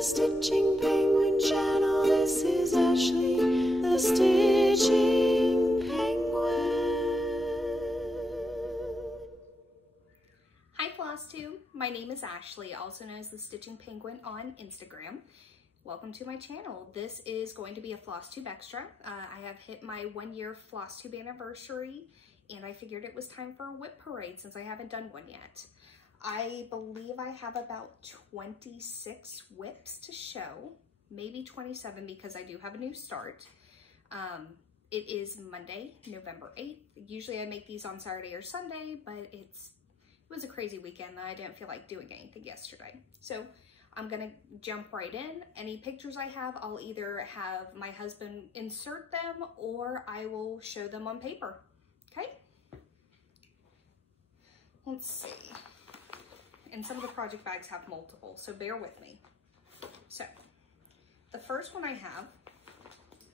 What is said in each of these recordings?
the Stitching Penguin channel. This is Ashley, the Stitching Penguin. Hi Flosstube, my name is Ashley, also known as the Stitching Penguin on Instagram. Welcome to my channel. This is going to be a Flosstube extra. I have hit my 1-year Flosstube anniversary and I figured it was time for a WIP parade since I haven't done one yet. I believe I have about 26 WIPs to show, maybe 27 because I do have a new start. It is Monday, November 8th. Usually I make these on Saturday or Sunday, but it was a crazy weekend and I didn't feel like doing anything yesterday. So I'm gonna jump right in. Any pictures I have, I'll either have my husband insert them or I will show them on paper, okay? Let's see. And some of the project bags have multiple, so bear with me. So, the first one I have,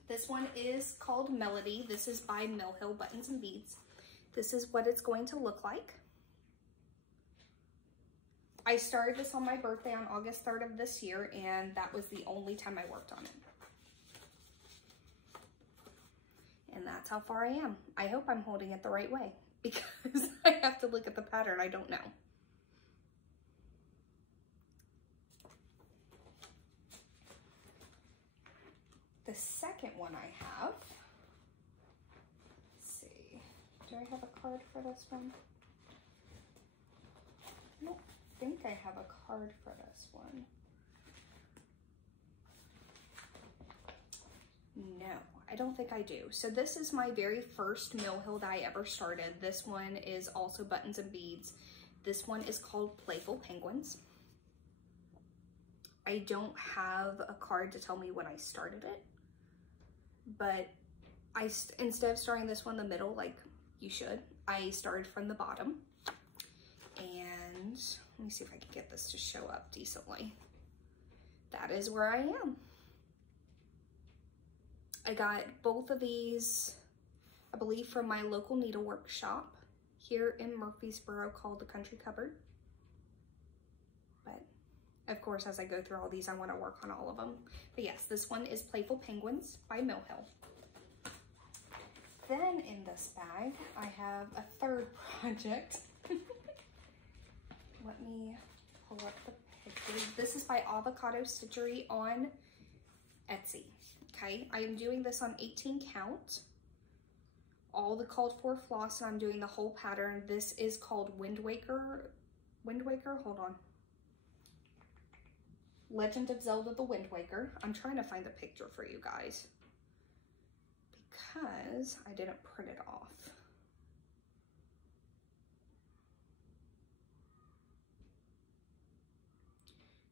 this one is called Melody. This is by Mill Hill Buttons and Beads. This is what it's going to look like. I started this on my birthday on August 3rd of this year, and that was the only time I worked on it. And that's how far I am. I hope I'm holding it the right way because I have to look at the pattern. I don't know. The second one I have, let's see, do I have a card for this one? I don't think I have a card for this one. No, I don't think I do. So this is my very first Mill Hill that I ever started. This one is also buttons and beads. This one is called Playful Penguins. I don't have a card to tell me when I started it, but instead of starting this one in the middle like you should, I started from the bottom. And let me see if I can get this to show up decently. That is where I am. I got both of these, I believe, from my local needlework shop here in Murfreesboro called the Country Cupboard. But of course, as I go through all these, I want to work on all of them. But yes, this one is Playful Penguins by Mill Hill. Then in this bag, I have a third project. Let me pull up the pictures. This is by Avocado Stitchery on Etsy. Okay, I am doing this on 18 count. All the called for floss, and I'm doing the whole pattern. This is called Wind Waker, hold on. Legend of Zelda the Wind Waker. I'm trying to find a picture for you guys because I didn't print it off.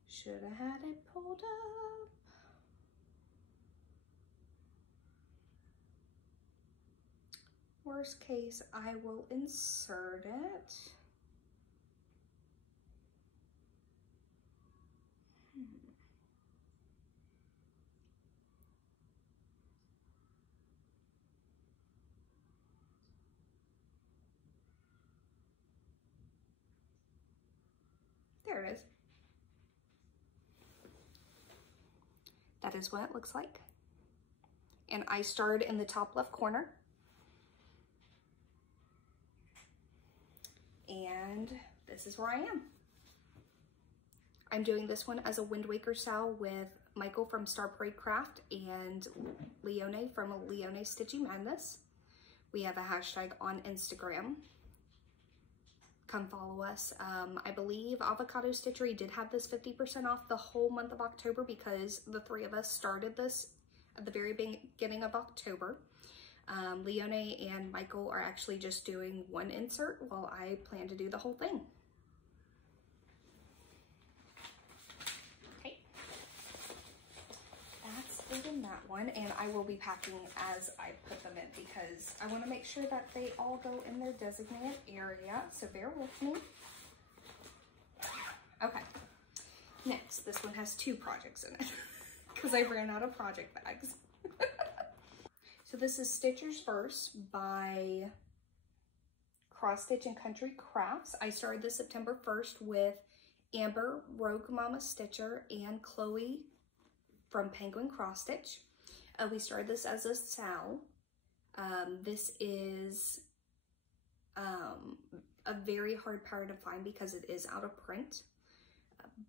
Should have had it pulled up. Worst case, I will insert it. There it is. That is what it looks like. And I started in the top left corner. And this is where I am. I'm doing this one as a Wind Waker style with Michael from Star Parade Craft and Leone from Leone Stitchy Madness. We have a hashtag on Instagram. Come follow us. I believe Avocado Stitchery did have this 50% off the whole month of October because the three of us started this at the very beginning of October. Leone and Michael are actually just doing one insert while I plan to do the whole thing. Okay, that's it in that one, and I will be packing as I put them in because I want to make sure that they all go in their designated area, so bear with me. Okay, next, this one has 2 projects in it because I ran out of project bags. So this is Stitcher's Verse by Cross Stitch and Country Crafts. I started this September 1st with Amber, Rogue Mama Stitcher, and Chloe from Penguin Cross Stitch. We started this as a SAL. This is a very hard pattern to find because it is out of print.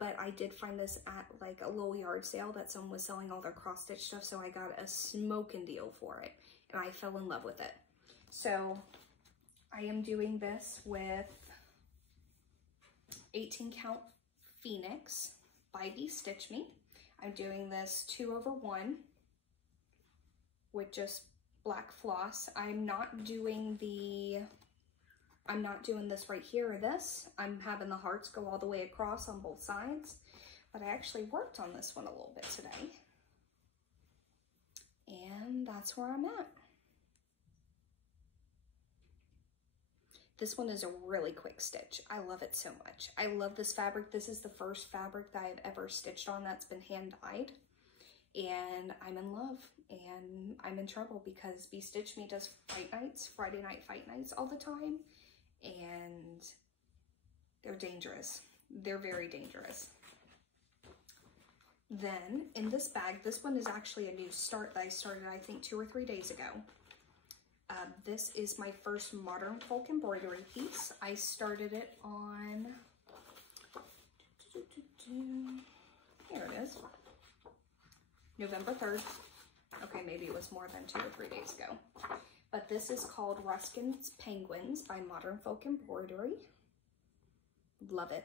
But I did find this at like a little yard sale that someone was selling all their cross stitch stuff, so I got a smoking deal for it, and I fell in love with it. So I am doing this with 18 count Phoenix by Stitch Me. I'm doing this 2/1 with just black floss. I'm not doing this right here or this. I'm having the hearts go all the way across on both sides, but I actually worked on this one a little bit today. And that's where I'm at. This one is a really quick stitch. I love it so much. I love this fabric. This is the first fabric that I've ever stitched on that's been hand dyed. And I'm in love, and I'm in trouble because Stitch Me does fight nights, Friday night fight nights all the time. And they're dangerous. They're very dangerous. Then in this bag, this one is actually a new start that I started, I think, 2 or 3 days ago. This is my first modern folk embroidery piece. I started it on, here it is, November 3rd. Okay, maybe it was more than 2 or 3 days ago. But this is called Ruskin's Penguins by Modern Folk Embroidery. Love it.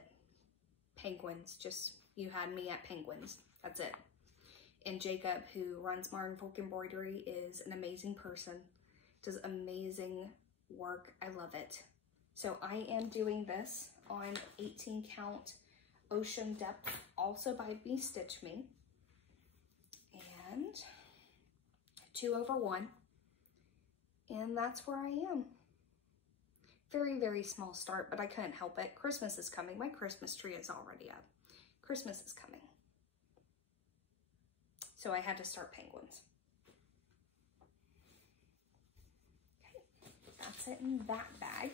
Penguins, just, you had me at penguins. That's it. And Jacob, who runs Modern Folk Embroidery, is an amazing person. Does amazing work. I love it. So I am doing this on 18 count Ocean Depth, also by Stitch Me. And 2/1. And that's where I am. Very, very small start, but I couldn't help it. Christmas is coming. My Christmas tree is already up. Christmas is coming. So I had to start penguins. Okay, that's it in that bag.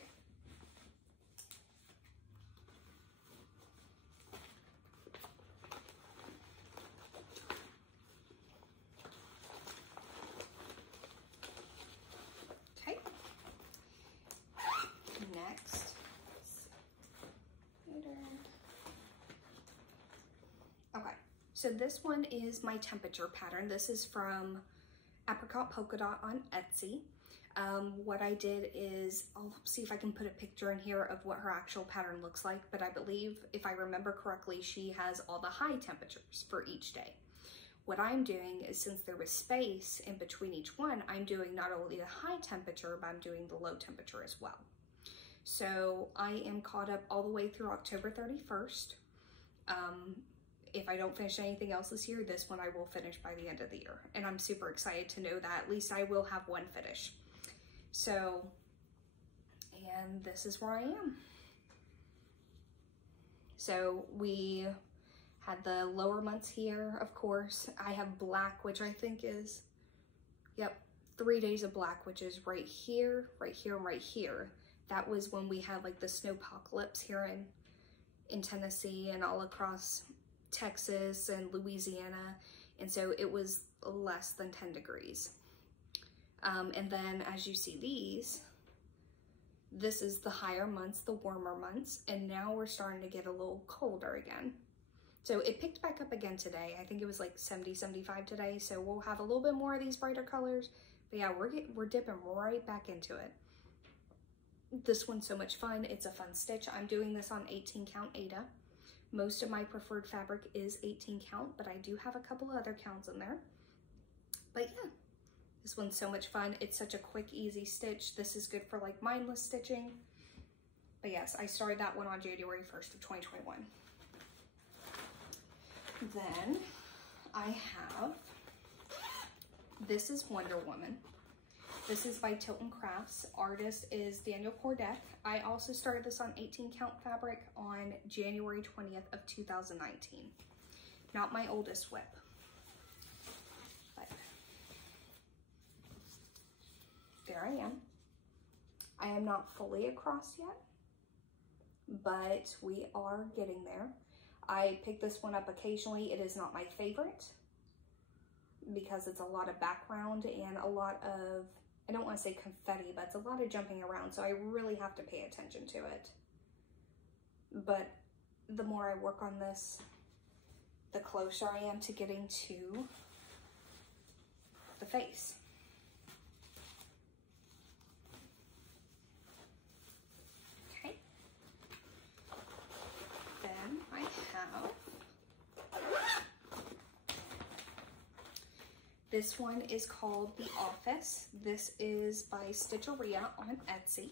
Next, okay, so this one is my temperature pattern. This is from Apricot Polka Dot on Etsy. What I did is, I'll see if I can put a picture in here of what her actual pattern looks like, but I believe, if I remember correctly, she has all the high temperatures for each day. What I'm doing is, since there was space in between each one, I'm doing not only the high temperature, but I'm doing the low temperature as well. So I am caught up all the way through October 31st. If I don't finish anything else this year, this one I will finish by the end of the year. And I'm super excited to know that at least I will have one finish. So, and this is where I am. So we had the lower months here, of course. I have black, which I think is, yep, 3 days of black, which is right here, right here, and right here. That was when we had like the snowpocalypse here in Tennessee and all across Texas and Louisiana. And so it was less than 10 degrees. And then as you see these, this is the higher months, the warmer months. And now we're starting to get a little colder again. So it picked back up again today. I think it was like 70, 75 today. So we'll have a little bit more of these brighter colors. But yeah, we're dipping right back into it. This one's so much fun. It's a fun stitch. I'm doing this on 18 count Ada. Most of my preferred fabric is 18 count, but I do have a couple of other counts in there. But yeah, this one's so much fun. It's such a quick, easy stitch. This is good for like mindless stitching. But yes, I started that one on January 1st of 2021. Then I have, this is Wonder Woman. This is by Tilton Crafts. Artist is Daniel Cordek. I also started this on 18 count fabric on January 20th of 2019. Not my oldest WIP. But there I am. I am not fully across yet, but we are getting there. I pick this one up occasionally. It is not my favorite because it's a lot of background and a lot of, I don't want to say confetti, but it's a lot of jumping around, so I really have to pay attention to it. But the more I work on this, the closer I am to getting to the face. Okay. Then I have this one is called The Office. This is by Stitchery on Etsy.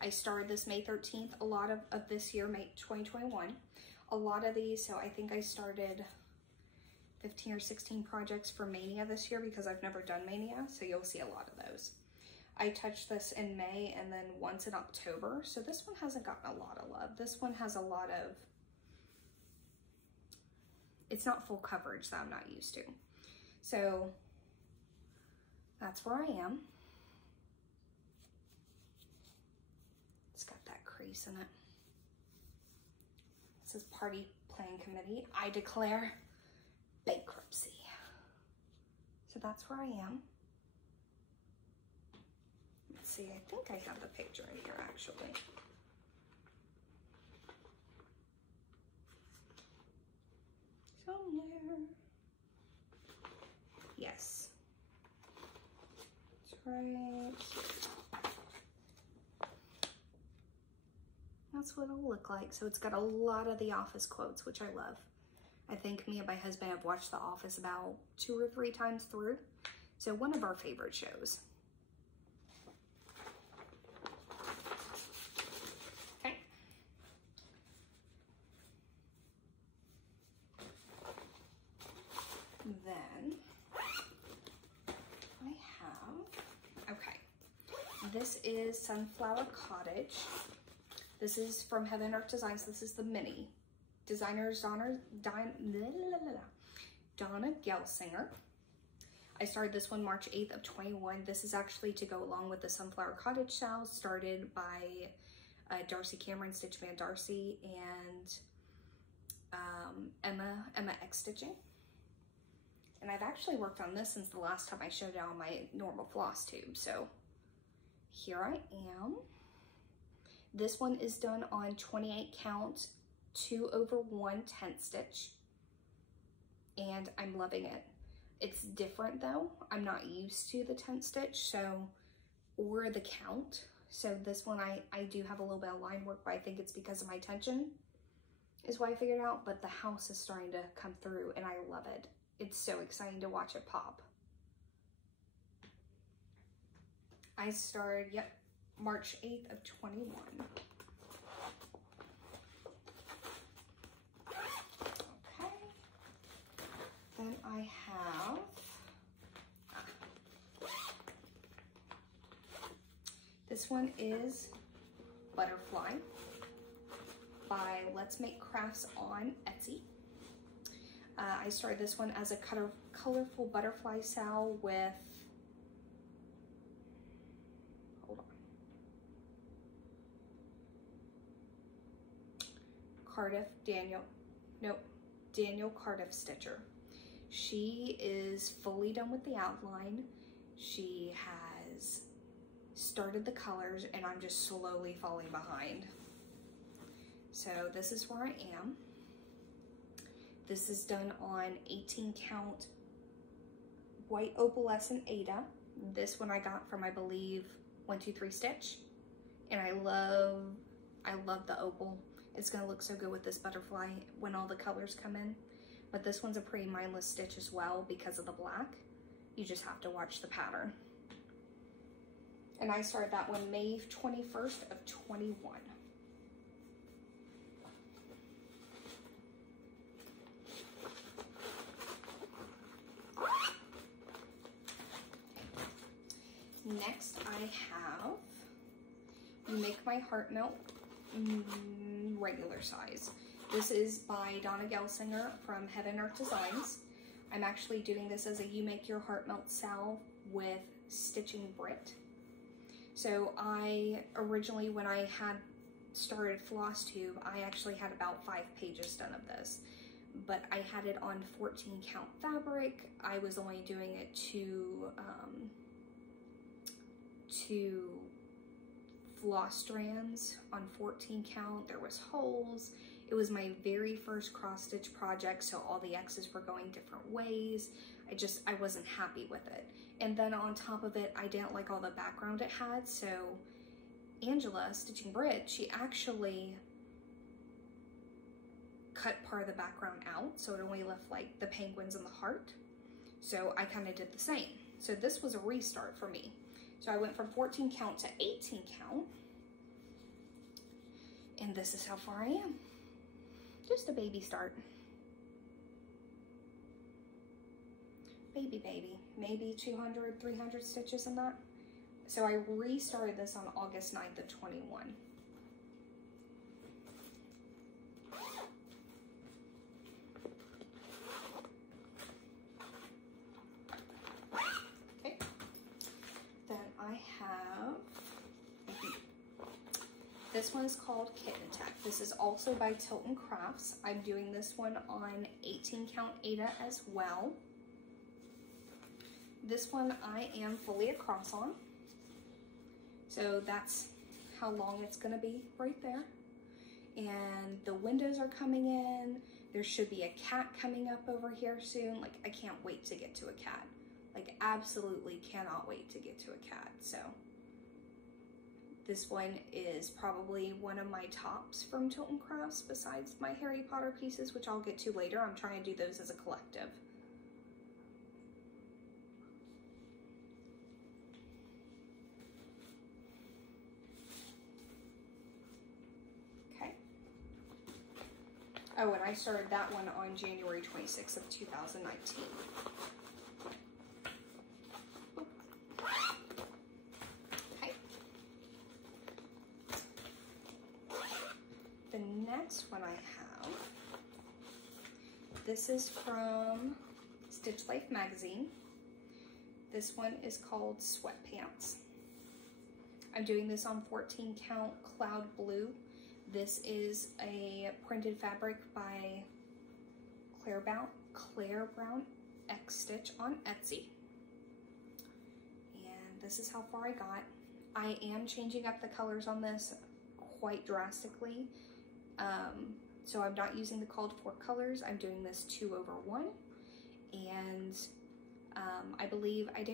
I started this May 13th, a lot of this year, May 2021. A lot of these, so I think I started 15 or 16 projects for Mania this year because I've never done Mania, so you'll see a lot of those. I touched this in May and then once in October, so this one hasn't gotten a lot of love. This one has a lot of, it's not full coverage that I'm not used to. So that's where I am. It's got that crease in it. This is Party Plan Committee. I declare bankruptcy. So that's where I am. Let's see, I think I have the picture in here actually. Somewhere. Yes. It's right here. That's what it'll look like. So it's got a lot of The Office quotes, which I love. I think me and my husband have watched The Office about 2 or 3 times through. So one of our favorite shows. Okay. Then I have, okay, this is Sunflower Cottage. This is from Heaven Art Designs. This is the mini. Designer's Donna Gelsinger. I started this one March 8th of 21. This is actually to go along with the Sunflower Cottage style, started by Darcy Cameron, Stitch Man Darcy, and Emma X Stitching. And I've actually worked on this since the last time I showed it on my normal Flosstube. So here I am. This one is done on 28 count, 2/1 10th stitch, and I'm loving it. It's different though. I'm not used to the 10th stitch, so, or the count. So this one I do have a little bit of line work, but I think it's because of my tension is what I figured out, but the house is starting to come through and I love it. It's so exciting to watch it pop. I started, yep, March 8th of 21. Okay. Then I have, this one is Butterfly by Let's Make Crafts on Etsy. I started this one as a colorful butterfly cell with, hold on, Daniel Cardiff Stitcher. She is fully done with the outline. She has started the colors and I'm just slowly falling behind. So this is where I am. This is done on 18 count white opalescent Ada. This one I got from, I believe, 1, 2, 3 Stitch. And I love the opal. It's gonna look so good with this butterfly when all the colors come in. But this one's a pretty mindless stitch as well because of the black. You just have to watch the pattern. And I started that one May 21st of 21. Next I have You Make My Heart Melt regular size. This is by Donna Gelsinger from Heaven Art Designs. I'm actually doing this as a You Make Your Heart Melt salve with stitching Brit. So I originally, when I had started Flosstube, I actually had about 5 pages done of this, but I had it on 14 count fabric. I was only doing it to floss strands on 14 count. There was holes. It was my very first cross stitch project, so all the X's were going different ways. I wasn't happy with it. And then on top of it, I didn't like all the background it had, so Angela, Stitching Brit, she actually cut part of the background out, so it only left like the penguins and the heart. So I kind of did the same. So this was a restart for me. So I went from 14 count to 18 count, and this is how far I am. Just a baby start. Baby, maybe 200, 300 stitches in that. So I restarted this on August 9th of 21. Okay. Then I have, this one is called Kitten Attack. This is also by Tilton Crafts. I'm doing this one on 18 count Aida as well. This one I am fully across on. So that's how long it's gonna be right there. And the windows are coming in. There should be a cat coming up over here soon. Like, I can't wait to get to a cat. Like, absolutely cannot wait to get to a cat. So this one is probably one of my tops from Tilton Crafts besides my Harry Potter pieces, which I'll get to later. I'm trying to do those as a collective. Oh, and I started that one on January 26th of 2019. Okay. The next one I have, this is from Stitch Life magazine. This one is called Sweatpants. I'm doing this on 14 count cloud blue. This is a printed fabric by Claire Brown X Stitch on Etsy. And this is how far I got. I am changing up the colors on this quite drastically. So I'm not using the called for colors. I'm doing this 2/1. And I believe I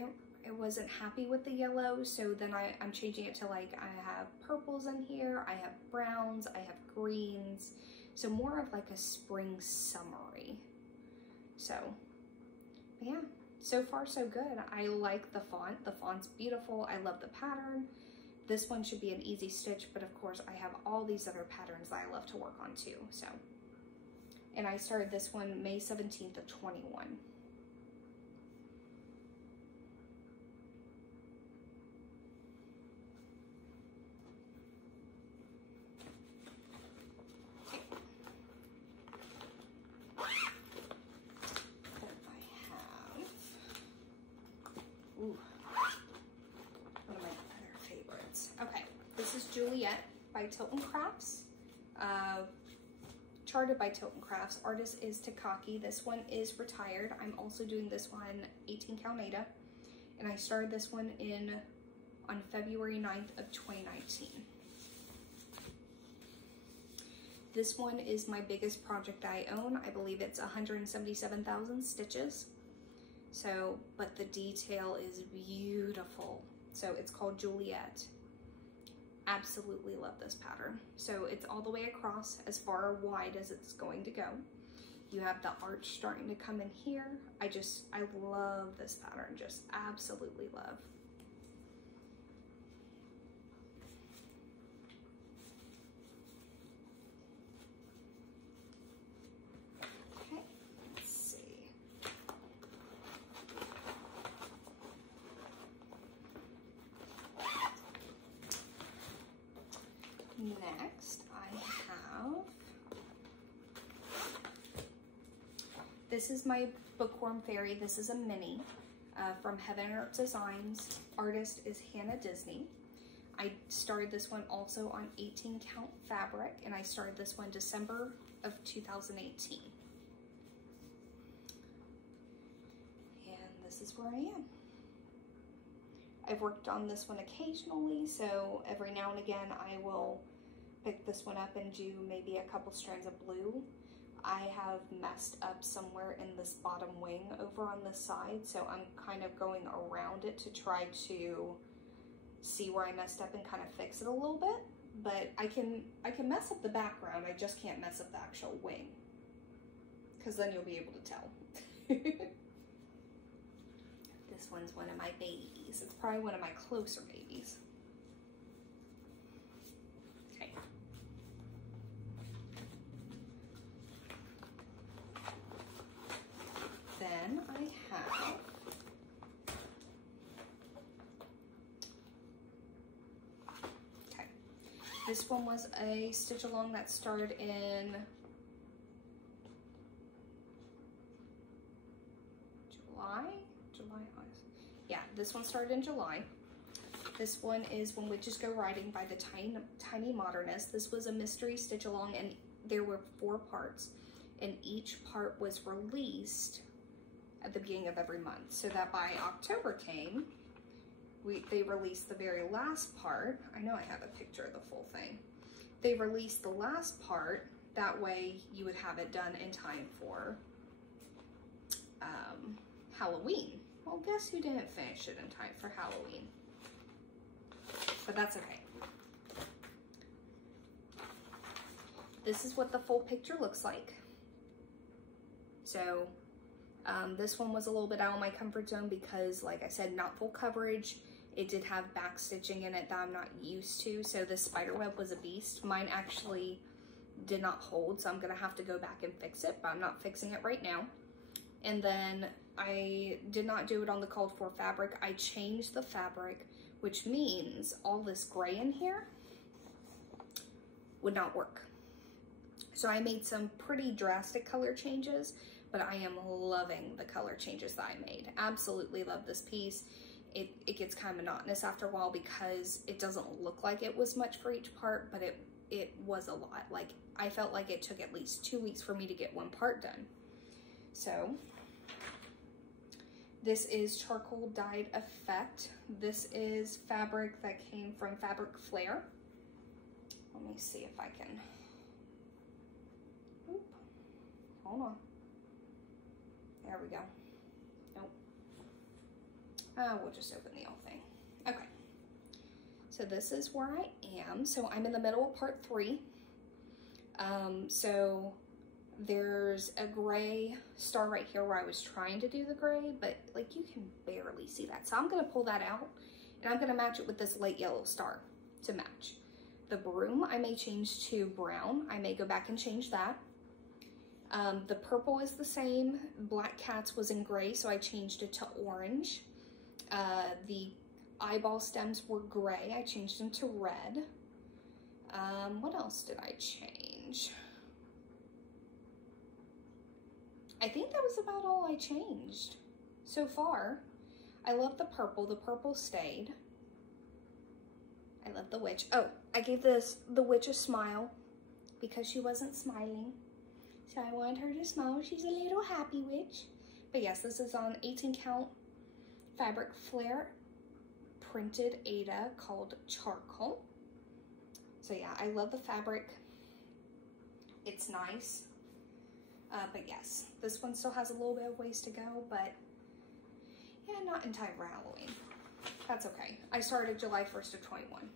wasn't happy with the yellow, so then I'm changing it to, like, I have purples in here, I have browns, I have greens, so more of like a spring summery. So yeah, so far so good. I like the font. The font's beautiful. I love the pattern. This one should be an easy stitch, but of course I have all these other patterns that I love to work on too. So, and I started this one May 17th of 21. One of my other favorites. Okay, this is Juliet by Tilton Crafts. Charted by Tilton Crafts. Artist is Takaki. This one is retired. I'm also doing this one 18 count Aida. And I started this one on February 9th of 2019. This one is my biggest project I own. I believe it's 177,000 stitches. So, but the detail is beautiful. So it's called Juliet. Absolutely love this pattern. So it's all the way across, as far wide as it's going to go. You have the arch starting to come in here. I love this pattern, just absolutely love. Next, I have, this is my Bookworm Fairy. This is a mini from Heaven Art Designs. Artist is Hannah Disney. I started this one also on 18 count fabric, and I started this one December of 2018. And this is where I am. I've worked on this one occasionally, so every now and again I will pick this one up and do maybe a couple strands of blue. I have messed up somewhere in this bottom wing over on this side, so I'm kind of going around it to try to see where I messed up and kind of fix it a little bit. But I can mess up the background, I just can't mess up the actual wing, because then you'll be able to tell. This one's one of my babies. It's probably one of my closer babies. Okay. Then I have this one was a stitch along that started in July, August. Yeah, this one started in July. This one is When Witches Go Riding by the Tiny Modernist. This was a mystery stitch along, and there were 4 parts, and each part was released at the beginning of every month, so that by October came, they released the very last part. I know I have a picture of the full thing. They released the last part, that way you would have it done in time for Halloween. Well, guess who didn't finish it in time for Halloween? But that's okay. This is what the full picture looks like. So this one was a little bit out of my comfort zone because, like I said, not full coverage. It did have back stitching in it that I'm not used to, so this spiderweb was a beast. Mine actually did not hold, so I'm gonna have to go back and fix it, but I'm not fixing it right now. And then I did not do it on the called for fabric. I changed the fabric, which means all this gray in here would not work. So I made some pretty drastic color changes, but I am loving the color changes that I made. Absolutely love this piece. It gets kind of monotonous after a while because it doesn't look like it was much for each part, but it was a lot. Like, I felt like it took at least 2 weeks for me to get one part done. So this is Charcoal Dyed Effect. This is fabric that came from Fabric Flare. Let me see if I can, oop, hold on. There we go. Nope. We'll just open the whole thing. Okay. So this is where I am. So I'm in the middle of part 3. So there's a gray star right here where I was trying to do the gray, but like you can barely see that. So I'm gonna pull that out and I'm gonna match it with this light yellow star to match. The broom I may change to brown. I may go back and change that. The purple is the same. Black Cats was in gray, so I changed it to orange. The eyeball stems were gray. I changed them to red. What else did I change? I think that was about all I changed so far. I love the purple. The purple stayed. I love the witch. Oh, I gave the witch a smile because she wasn't smiling. So I wanted her to smile. She's a little happy witch. But yes, this is on 18 count Fabric Flare printed Ada called Charcoal. So yeah, I love the fabric. It's nice. But yes, this one still has a little bit of ways to go, but yeah, not in time for Halloween. That's okay. I started July 1st of 21.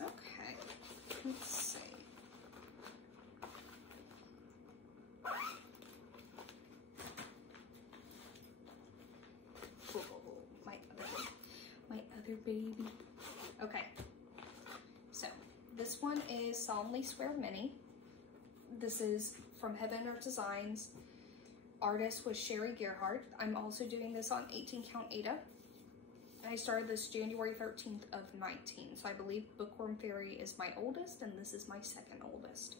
Okay, let's see. My other baby. Okay, so this one is Solemnly Swear Mini. This is from Heaven Art Designs. Artist was Sherry Gerhardt. I'm also doing this on 18 count Ada. I started this January 13th of 19. So I believe Bookworm Fairy is my oldest and this is my second oldest.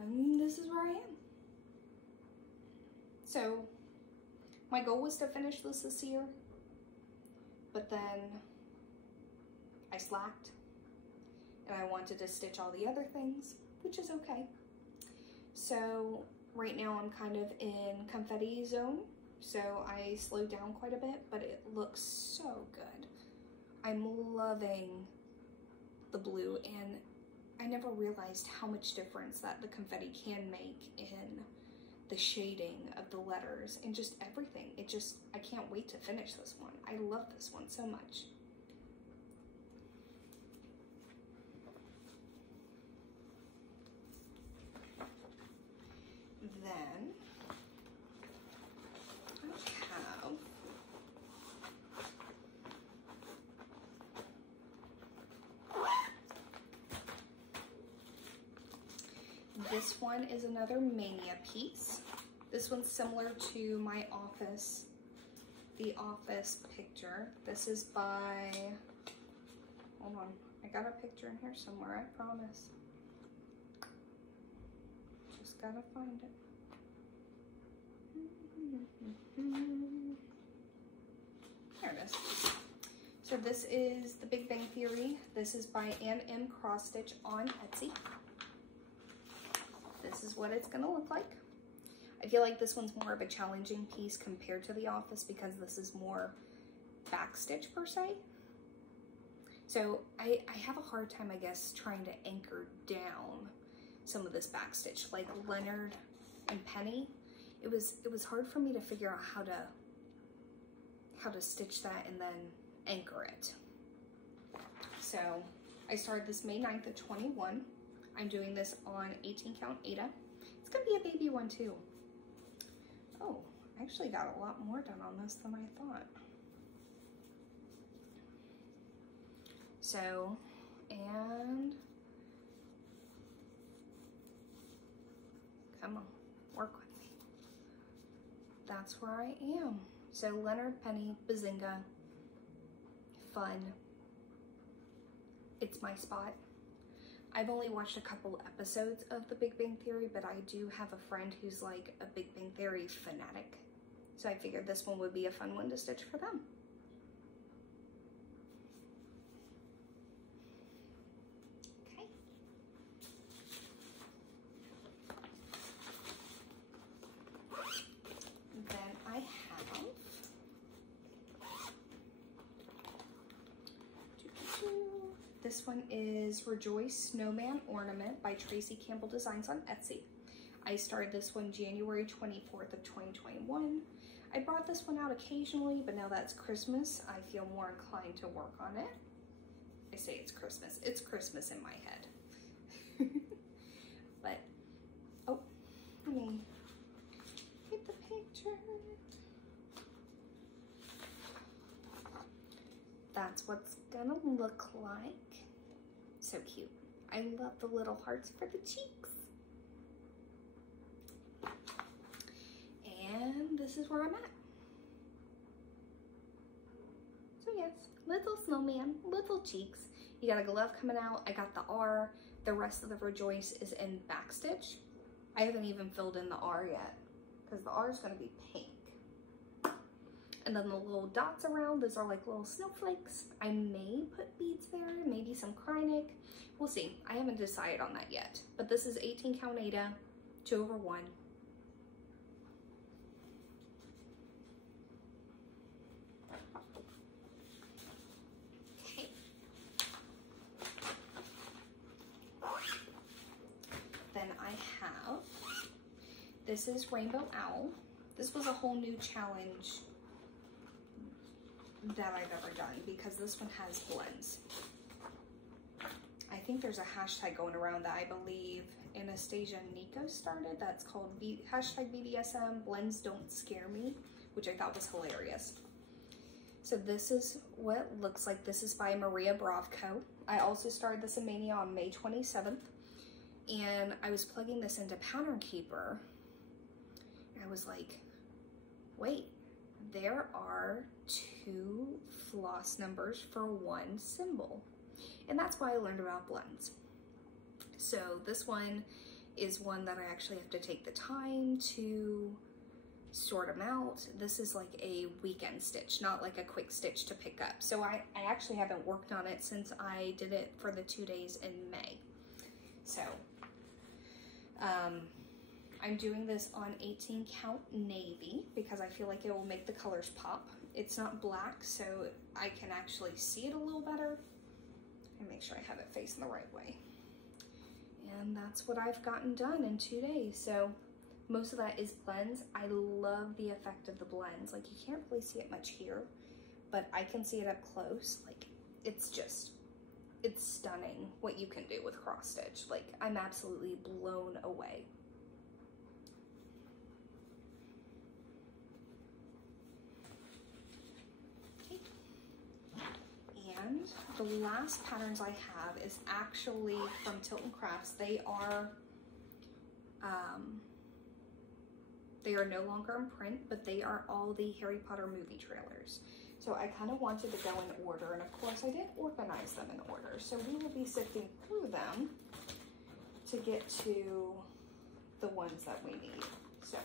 And this is where I am. So My goal was to finish this year, but then I slacked and I wanted to stitch all the other things, which is okay. So right now I'm kind of in confetti zone, so I slowed down quite a bit, but it looks so good. I'm loving the blue, and I never realized how much difference that the confetti can make in the shading of the letters and just everything. I can't wait to finish this one. I love this one so much. Then I have this one is another Mania piece. This one's similar to my office, the office picture. This is by, hold on, I got a picture in here somewhere, I promise. Just gotta find it. There it is. So this is The Big Bang Theory. This is by Ann M. Cross Stitch on Etsy. This is what it's gonna look like. I feel like this one's more of a challenging piece compared to the office because this is more backstitch per se. So I have a hard time, I guess, trying to anchor down some of this backstitch. Like Leonard and Penny, it was hard for me to figure out how to stitch that and then anchor it. So I started this May 9th of 21. I'm doing this on 18 count Aida. It's gonna be a baby one too. Oh, I actually got a lot more done on this than I thought. So, and come on, work with me. That's where I am. So Leonard, Penny, Bazinga, fun. It's my spot. I've only watched a couple episodes of The Big Bang Theory, but I do have a friend who's like a Big Bang Theory fanatic. So I figured this one would be a fun one to stitch for them. Okay. Then I have this one is Rejoice Snowman Ornament by Tracy Campbell Designs on Etsy. I started this one January 24th of 2021. I brought this one out occasionally, but now that it's Christmas, I feel more inclined to work on it. I say it's Christmas in my head. But, oh, let me get the picture. That's what's gonna look like. So cute. I love the little hearts for the cheeks. And this is where I'm at. So yes, little snowman, little cheeks. You got a glove coming out. I got the R. The rest of the Rejoice is in backstitch. I haven't even filled in the R yet because the R is gonna be pink. And then the little dots around, those are like little snowflakes. I may put beads there, maybe some Krynic. We'll see. I haven't decided on that yet. But this is 18 count Aida, 2/1. Okay. Then I have, this is Rainbow Owl. This was a whole new challenge that I've ever done because this one has blends. I think there's a hashtag going around that I believe Anastasia and Nico started that's called hashtag BDSM blends don't scare me, which I thought was hilarious. So this is what it looks like. This is by Maria Bravko. I also started this in Mania on May 27th, and I was plugging this into Pattern Keeper and I was like, wait, there are 2 floss numbers for 1 symbol. And that's why I learned about blends. So this one is one that I actually have to take the time to sort them out. This is like a weekend stitch, not like a quick stitch to pick up. So I actually haven't worked on it since I did it for the 2 days in May. So I'm doing this on 18 count navy because I feel like it will make the colors pop. It's not black, so I can actually see it a little better and make sure I have it facing the right way. And that's what I've gotten done in 2 days. So most of that is blends. I love the effect of the blends. Like, you can't really see it much here, but I can see it up close. Like, it's stunning what you can do with cross stitch. Like, I'm absolutely blown away. Okay. And the last patterns I have is actually from Tilton Crafts. They are no longer in print, but they are all the Harry Potter movie trailers. So I kind of wanted to go in order, and of course I did organize them in order. So we will be sifting through them to get to the ones that we need. So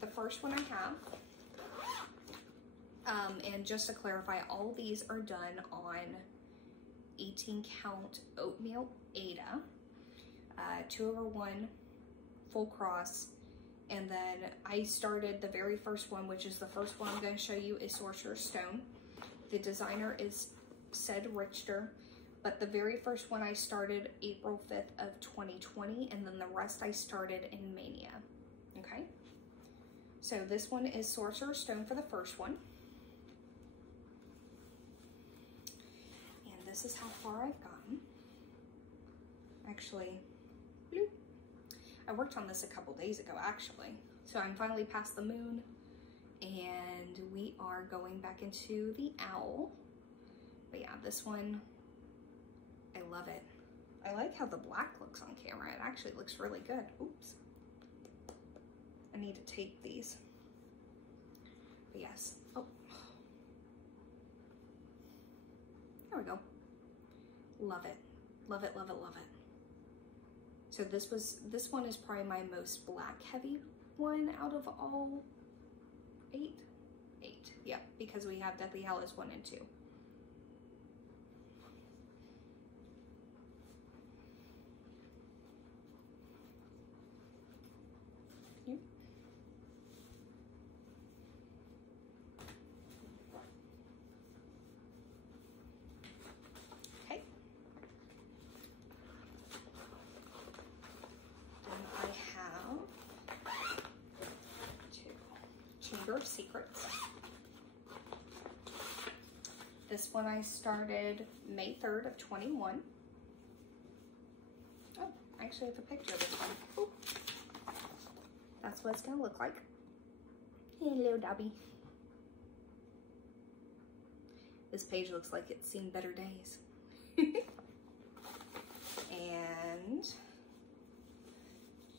the first one I have, and just to clarify, all these are done on 18 count oatmeal Ada, 2/1 full cross, and then I started the very first one, which is the first one I'm going to show you, is Sorcerer Stone. The designer is Ced Richter, but the very first one I started April 5th of 2020, and then the rest I started in Mania. Okay, so this one is Sorcerer Stone for the first one, and this is how far I've gotten. Actually, bloop. I worked on this a couple days ago, actually. So I'm finally past the moon, and we are going back into the owl. But yeah, this one, I love it. I like how the black looks on camera. It actually looks really good. Oops. I need to tape these. But yes. Oh. There we go. Love it. Love it, love it, love it. So this one is probably my most black heavy one out of all 8. Yeah, because we have Deathly Hallows 1 and 2. Yep. Okay. Chamber of Secrets. This one I started May 3rd of 21. Oh, I actually have a picture of this one. Ooh. That's what it's gonna look like. Hello, Dobby. This page looks like it's seen better days. And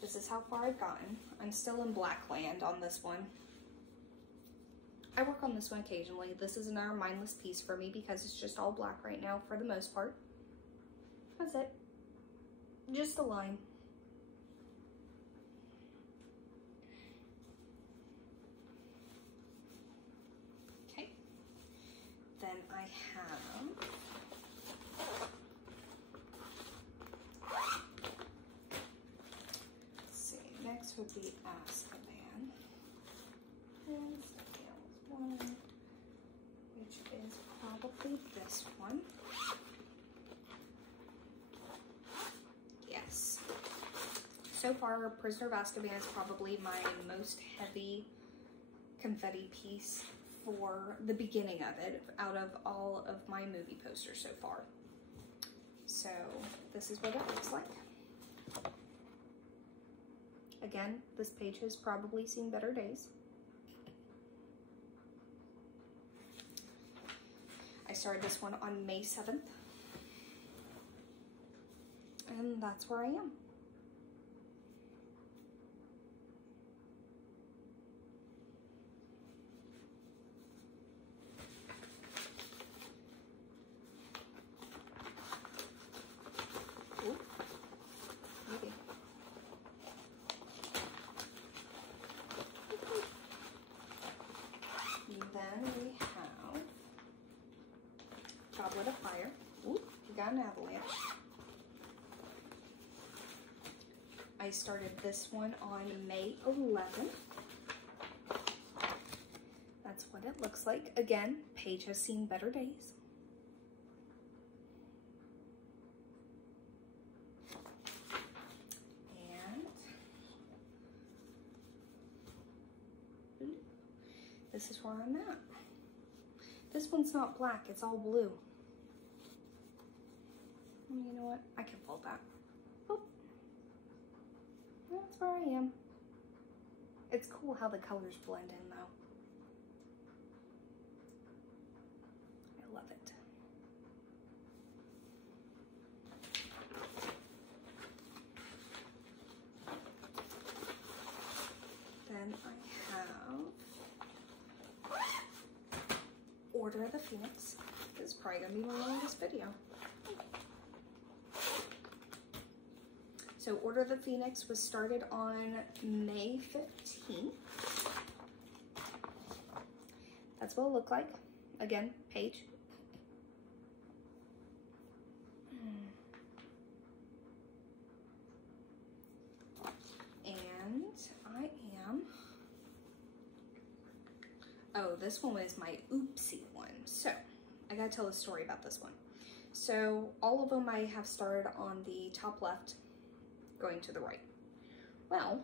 this is how far I've gotten. I'm still in Blackland on this one. I work on this one occasionally. This is another mindless piece for me because it's just all black right now for the most part. That's it. Just a line. Okay. Then I have let's see, next would be Azkaban. One, which is probably this one. Yes. So far, Prisoner of Azkaban is probably my most heavy confetti piece for the beginning of it out of all of my movie posters so far. So this is what it looks like. Again, this page has probably seen better days. I started this one on May 7th, and that's where I am. Ooh, maybe. the fire. Ooh, you got an avalanche. I started this one on May 11th. That's what it looks like. Again, Paige has seen better days. And this is where I'm at. This one's not black, it's all blue. You know what? I can fold that. Boop. That's where I am. It's cool how the colors blend in though. I love it. Then I have Order of the Phoenix. This is probably gonna be my longest video. So Order of the Phoenix was started on May 15th. That's what it looked like. Again, Paige. And I am, oh, this one was my oopsie one. So I gotta tell a story about this one. So all of them I have started on the top left, going to the right. Well,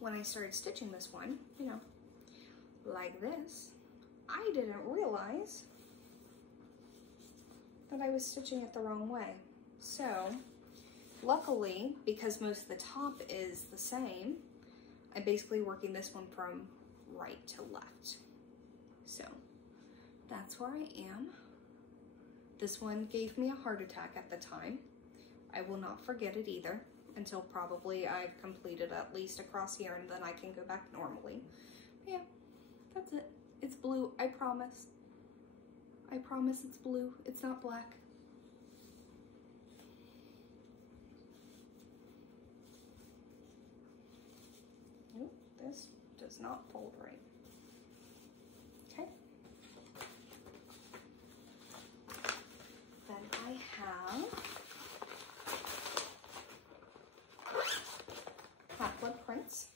when I started stitching this one, you know, like this, I didn't realize that I was stitching it the wrong way. So luckily, because most of the top is the same, I'm basically working this one from right to left. So that's where I am. This one gave me a heart attack at the time. I will not forget it either until probably I've completed at least across here, and then I can go back normally. But yeah, that's it. It's blue, I promise. I promise it's blue, it's not black. Nope, this does not fold right. Okay. Then I have Half-Blood Prince.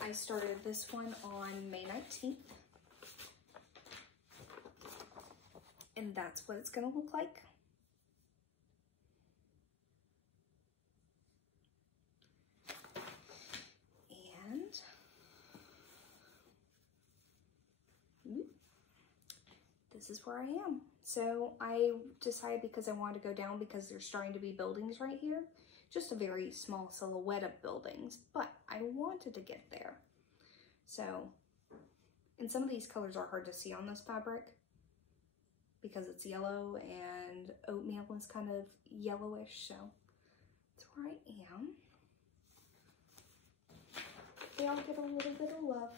I started this one on May 19th. And that's what it's gonna look like. And this is where I am. So I decided, because I wanted to go down because there's starting to be buildings right here, just a very small silhouette of buildings, but I wanted to get there. So, and some of these colors are hard to see on this fabric because it's yellow and oatmeal is kind of yellowish, so that's where I am. They all get a little bit of love.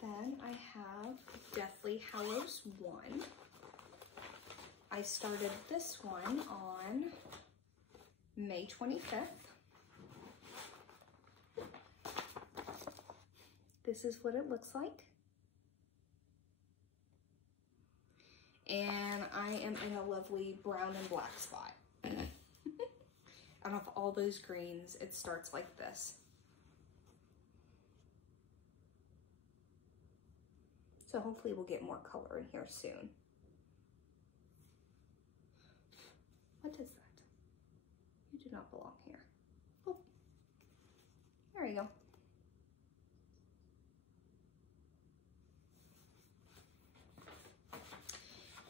Then I have Deathly Hallows 1. I started this one on May 25th. This is what it looks like. And I am in a lovely brown and black spot. Out of all those greens, it starts like this. So hopefully we'll get more color in here soon. What is that? You do not belong here. Oh, there you go.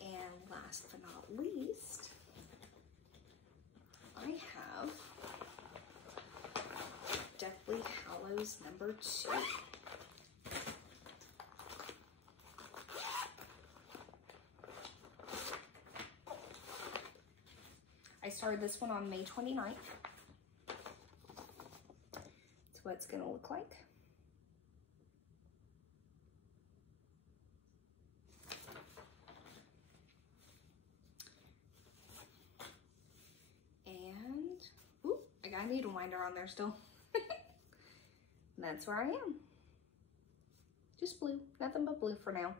And last but not least, I have Deathly Hallows number 2. I started this one on May 29th. That's what it's gonna look like. like, I need a winder on there still. And that's where I am. Just blue, nothing but blue for now.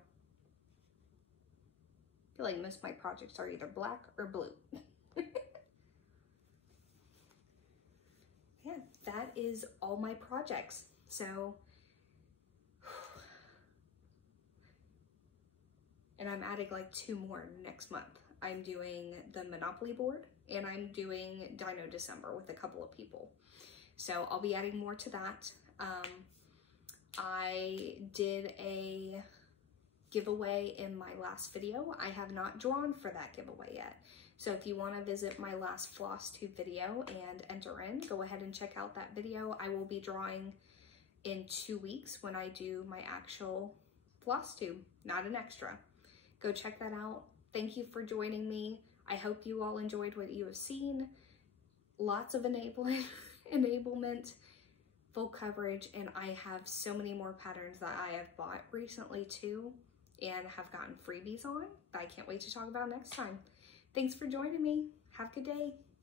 I feel like most of my projects are either black or blue. Yeah, that is all my projects. So, and I'm adding like 2 more next month. I'm doing the Monopoly board and I'm doing Dino December with a couple of people. So I'll be adding more to that. I did a giveaway in my last video. I have not drawn for that giveaway yet. So if you want to visit my last Flosstube video and enter in, go ahead and check out that video. I will be drawing in 2 weeks when I do my actual Flosstube, not an extra. Go check that out. Thank you for joining me. I hope you all enjoyed what you have seen. Lots of enablement, full coverage, and I have so many more patterns that I have bought recently too and have gotten freebies on that I can't wait to talk about next time. Thanks for joining me. Have a good day.